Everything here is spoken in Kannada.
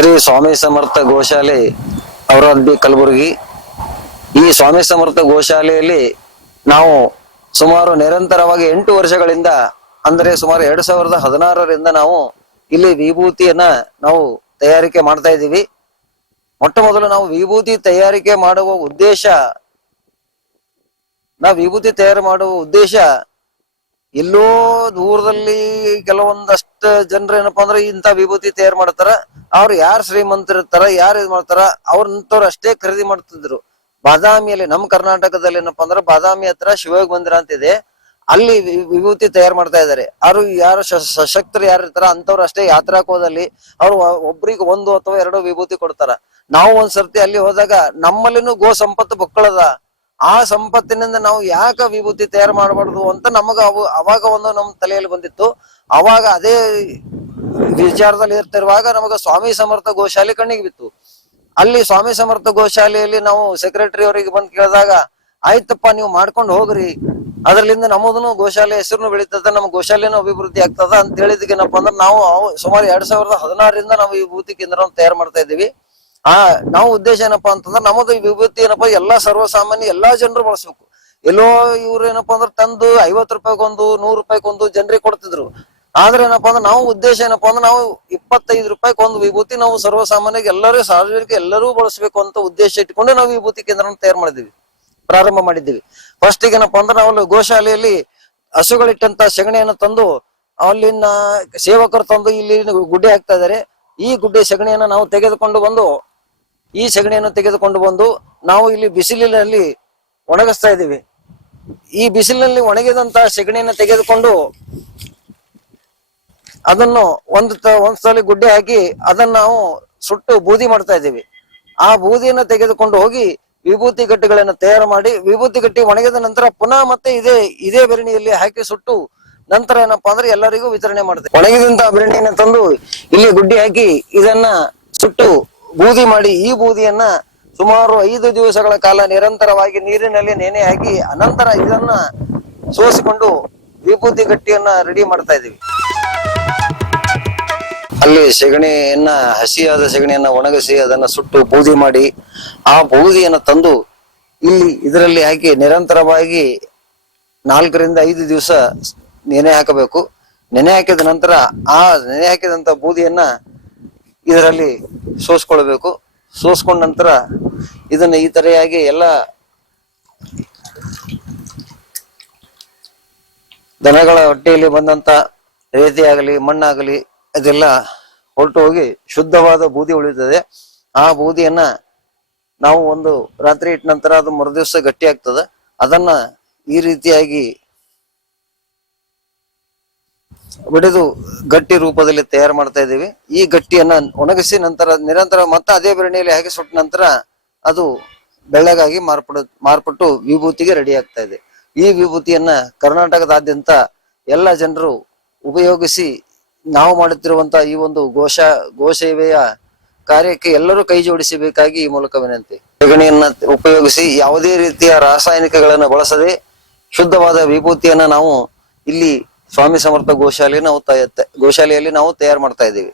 ಶ್ರೀ ಸ್ವಾಮಿ ಸಮರ್ಥ ಗೋಶಾಲೆ ಔರಾದ್ ಕಲಬುರಗಿ. ಈ ಸ್ವಾಮಿ ಸಮರ್ಥ ಗೋಶಾಲೆಯಲ್ಲಿ ನಾವು ಸುಮಾರು ನಿರಂತರವಾಗಿ 8 ವರ್ಷಗಳಿಂದ, ಅಂದ್ರೆ ಸುಮಾರು 2016ರಿಂದ ನಾವು ಇಲ್ಲಿ ವಿಭೂತಿಯನ್ನ ನಾವು ತಯಾರಿಕೆ ಮಾಡ್ತಾ ಇದ್ದೀವಿ. ಮೊಟ್ಟ ಮೊದಲು ನಾವು ವಿಭೂತಿ ತಯಾರಿಕೆ ಮಾಡುವ ಉದ್ದೇಶ, ಎಲ್ಲೋ ದೂರದಲ್ಲಿ ಕೆಲವೊಂದಷ್ಟು ಜನರು ಏನಪ್ಪಾ ಅಂದ್ರೆ ಇಂಥ ವಿಭೂತಿ ತಯಾರು ಮಾಡ್ತಾರ, ಅವ್ರು ಯಾರು ಶ್ರೀಮಂತರಿರ್ತಾರ, ಯಾರು ಇದು ಮಾಡ್ತಾರ ಅವ್ರಂತವ್ರು ಅಷ್ಟೇ ಖರೀದಿ ಮಾಡ್ತಿದ್ರು. ಬಾದಾಮಿಯಲ್ಲಿ, ನಮ್ಮ ಕರ್ನಾಟಕದಲ್ಲಿ ಏನಪ್ಪಾ ಅಂದ್ರೆ ಬಾದಾಮಿ ಹತ್ರ ಶಿವಯೋಗ ಮಂದಿರ ಅಂತಿದೆ, ಅಲ್ಲಿ ವಿಭೂತಿ ತಯಾರು ಮಾಡ್ತಾ ಇದಾರೆ. ಅವ್ರು ಯಾರು ಸಶಕ್ತರು ಯಾರು ಇರ್ತಾರ ಅಂತವ್ರು ಅಷ್ಟೇ ಯಾತ್ರಾಕ್ ಹೋದಲ್ಲಿ ಅವ್ರು ಒಬ್ರಿಗೆ 1 ಅಥವಾ 2 ವಿಭೂತಿ ಕೊಡ್ತಾರ. ನಾವು ಒಂದ್ಸರ್ತಿ ಅಲ್ಲಿ ಹೋದಾಗ ನಮ್ಮಲ್ಲಿನೂ ಗೋ ಸಂಪತ್ತು ಬಕ್ಕಳದ, ಆ ಸಂಪತ್ತಿನಿಂದ ನಾವು ಯಾಕೆ ವಿಭೂತಿ ತಯಾರು ಮಾಡಬಾರ್ದು ಅಂತ ಅವಾಗ ನಮ್ಮ ತಲೆಯಲ್ಲಿ ಬಂದಿತ್ತು. ಅವಾಗ ಅದೇ ವಿಚಾರದಲ್ಲಿ ಇರ್ತಿರುವಾಗ ನಮಗ ಸ್ವಾಮಿ ಸಮರ್ಥ ಗೋಶಾಲೆ ಕಣ್ಣಿಗೆ ಬಿತ್ತು. ಅಲ್ಲಿ ಸ್ವಾಮಿ ಸಮರ್ಥ ಗೋಶಾಲೆಯಲ್ಲಿ ನಾವು ಸೆಕ್ರೆಟರಿ ಅವರಿಗೆ ಬಂದು ಕೇಳಿದಾಗ, ಆಯ್ತಪ್ಪ ನೀವು ಮಾಡ್ಕೊಂಡು ಹೋಗ್ರಿ, ಅದ್ರಲ್ಲಿಂದ ನಮ್ಮದನ್ನು ಗೋಶಾಲೆ ಹೆಸರು ಬೆಳೀತದ, ನಮ್ಮ ಗೋಶಾಲೆನೂ ಅಭಿವೃದ್ಧಿ ಆಗ್ತದ ಅಂತ ಹೇಳಿದಕ್ಕೆ ಏನಪ್ಪಾ ಅಂದ್ರೆ ನಾವು ಸುಮಾರು 2016ರಿಂದ ನಾವು ಈ ವಿಭೂತಿ ಕೇಂದ್ರವನ್ನು ತಯಾರು ಮಾಡ್ತಾ ಇದ್ದೀವಿ. ನಾವು ಉದ್ದೇಶ ಏನಪ್ಪಾ ಅಂತಂದ್ರೆ ನಮ್ಮದು ಈ ವಿಭೂತಿ ಏನಪ್ಪಾ ಎಲ್ಲಾ ಸರ್ವಸಾಮಾನ್ಯ ಎಲ್ಲಾ ಜನರು ಬಳಸ್ಬೇಕು. ಎಲ್ಲೋ ಇವ್ರು ಏನಪ್ಪಾ ಅಂದ್ರೆ ತಂದು 50 ರೂಪಾಯಿಗೊಂದು 100 ರೂಪಾಯಿಗೊಂದು ಜನರಿಗೆ ಕೊಡ್ತಿದ್ರು. ಆದ್ರೆ ಏನಪ್ಪಾ ಅಂದ್ರೆ ನಾವು ಉದ್ದೇಶ ಏನಪ್ಪಾ ಅಂದ್ರೆ ನಾವು 25 ರೂಪಾಯಿಗೊಂದು ವಿಭೂತಿ ನಾವು ಸರ್ವಸಾಮಾನ್ಯರಿಗೆ ಎಲ್ಲರೂ ಸಾರ್ವಜನಿಕ ಎಲ್ಲರೂ ಬಳಸಬೇಕು ಅಂತ ಉದ್ದೇಶ ಇಟ್ಕೊಂಡು ನಾವು ವಿಭೂತಿ ಕೇಂದ್ರವನ್ನು ತಯಾರು ಮಾಡಿದ್ವಿ, ಪ್ರಾರಂಭ ಮಾಡಿದ್ದೀವಿ. ಫಸ್ಟ್ ಈಗ ಏನಪ್ಪಾ ಅಂದ್ರೆ ನಾವು ಗೋಶಾಲೆಯಲ್ಲಿ ಹಸುಗಳಿಟ್ಟಂತ ಸೆಗಣಿಯನ್ನು ತಂದು ಅಲ್ಲಿನ ಸೇವಕರು ತಂದು ಇಲ್ಲಿ ಗುಡ್ಡೆ ಹಾಕ್ತಾ ಇದಾರೆ. ಈ ಗುಡ್ಡೆ ಸೆಗಣಿಯನ್ನು ನಾವು ತೆಗೆದುಕೊಂಡು ಬಂದು ನಾವು ಇಲ್ಲಿ ಬಿಸಿಲಿನಲ್ಲಿ ಒಣಗಿಸ್ತಾ ಇದ್ದೀವಿ. ಈ ಬಿಸಿಲಿನಲ್ಲಿ ಒಣಗಿದಂತ ಸೆಗಣಿಯನ್ನು ತೆಗೆದುಕೊಂಡು ಅದನ್ನು ಒಂದ್ಸಲ ಗುಡ್ಡೆ ಹಾಕಿ ಅದನ್ನ ನಾವು ಸುಟ್ಟು ಬೂದಿ ಮಾಡ್ತಾ ಇದ್ದೀವಿ. ಆ ಬೂದಿಯನ್ನು ತೆಗೆದುಕೊಂಡು ಹೋಗಿ ವಿಭೂತಿ ಗಟ್ಟಿಗಳನ್ನು ತಯಾರು ಮಾಡಿ, ವಿಭೂತಿ ಗಟ್ಟಿ ಒಣಗಿದ ನಂತರ ಪುನಃ ಮತ್ತೆ ಇದೇ ಬೆರಣಿಯಲ್ಲಿ ಹಾಕಿ ಸುಟ್ಟು ನಂತರ ಏನಪ್ಪಾ ಅಂದ್ರೆ ಎಲ್ಲರಿಗೂ ವಿತರಣೆ ಮಾಡ್ತೇವೆ. ಒಣಗಿದಂತ ಬೆರಣಿಯನ್ನು ತಂದು ಇಲ್ಲಿ ಗುಡ್ಡೆ ಹಾಕಿ ಇದನ್ನ ಸುಟ್ಟು ಬೂದಿ ಮಾಡಿ, ಈ ಬೂದಿಯನ್ನ ಸುಮಾರು 5 ದಿವಸಗಳ ಕಾಲ ನಿರಂತರವಾಗಿ ನೀರಿನಲ್ಲಿ ನೆನೆ ಹಾಕಿ ಅನಂತರ ಇದನ್ನ ಸೋಸಿಕೊಂಡು ವಿಭೂತಿ ಗಟ್ಟಿಯನ್ನ ರೆಡಿ ಮಾಡ್ತಾ ಇದೀವಿ. ಅಲ್ಲಿ ಹಸಿಯಾದ ಸೆಗಣಿಯನ್ನ ಒಣಗಿಸಿ ಅದನ್ನ ಸುಟ್ಟು ಬೂದಿ ಮಾಡಿ, ಆ ಬೂದಿಯನ್ನು ತಂದು ಇದರಲ್ಲಿ ಹಾಕಿ ನಿರಂತರವಾಗಿ 4ರಿಂದ 5 ದಿವಸ ನೆನೆ ಹಾಕಬೇಕು. ನೆನೆ ಹಾಕಿದ ನಂತರ ಆ ನೆನೆ ಹಾಕಿದಂತ ಬೂದಿಯನ್ನ ಇದರಲ್ಲಿ ಸೋಸ್ಕೊಳ್ಬೇಕು. ಸೋಸ್ಕೊಂಡ ನಂತರ ಇದನ್ನ ಈ ತರೆಯಾಗಿ ಎಲ್ಲ ದನಗಳ ಹೊಟ್ಟೆಯಲ್ಲಿ ಬಂದಂತ ರೇತಿ ಆಗಲಿ ಮಣ್ಣಾಗಲಿ ಅದೆಲ್ಲ ಹೊರಟು ಹೋಗಿ ಶುದ್ಧವಾದ ಬೂದಿ ಉಳಿತದೆ. ಆ ಬೂದಿಯನ್ನ ನಾವು ಒಂದು ರಾತ್ರಿ ಇಟ್ಟ ನಂತರ ಅದು ಮರುದಿವಸ ಗಟ್ಟಿ ಆಗ್ತದೆ. ಅದನ್ನ ಈ ರೀತಿಯಾಗಿ ಬಿಡಿದು ಗಟ್ಟಿ ರೂಪದಲ್ಲಿ ತಯಾರು ಮಾಡ್ತಾ ಇದ್ದೀವಿ. ಈ ಗಟ್ಟಿಯನ್ನ ಒಣಗಿಸಿ ನಂತರ ನಿರಂತರ ಮತ್ತೆ ಅದೇ ಬೆರಣಿಯಲ್ಲಿ ಹಾಕಿ ಸುಟ್ಟ ನಂತರ ಅದು ಬೆಳ್ಳಗಾಗಿ ಮಾರ್ಪಟ್ಟು ವಿಭೂತಿಗೆ ರೆಡಿ ಆಗ್ತಾ ಇದೆ. ಈ ವಿಭೂತಿಯನ್ನ ಕರ್ನಾಟಕದಾದ್ಯಂತ ಎಲ್ಲ ಜನರು ಉಪಯೋಗಿಸಿ ನಾವು ಮಾಡುತ್ತಿರುವಂತ ಈ ಒಂದು ಗೋಸೇವೆಯ ಕಾರ್ಯಕ್ಕೆ ಎಲ್ಲರೂ ಕೈ ಜೋಡಿಸಬೇಕಾಗಿ ಈ ಮೂಲಕ ವಿನಂತಿ. ಸೆಗಣಿಯನ್ನ ಉಪಯೋಗಿಸಿ ಯಾವುದೇ ರೀತಿಯ ರಾಸಾಯನಿಕಗಳನ್ನು ಬಳಸದೆ ಶುದ್ಧವಾದ ವಿಭೂತಿಯನ್ನ ನಾವು ಇಲ್ಲಿ ಸ್ವಾಮಿ ಸಮರ್ಥ ಗೋಶಾಲೆಯಲ್ಲಿ ನಾವು ತಯಾರು ಮಾಡ್ತಾ ಇದ್ದೀವಿ.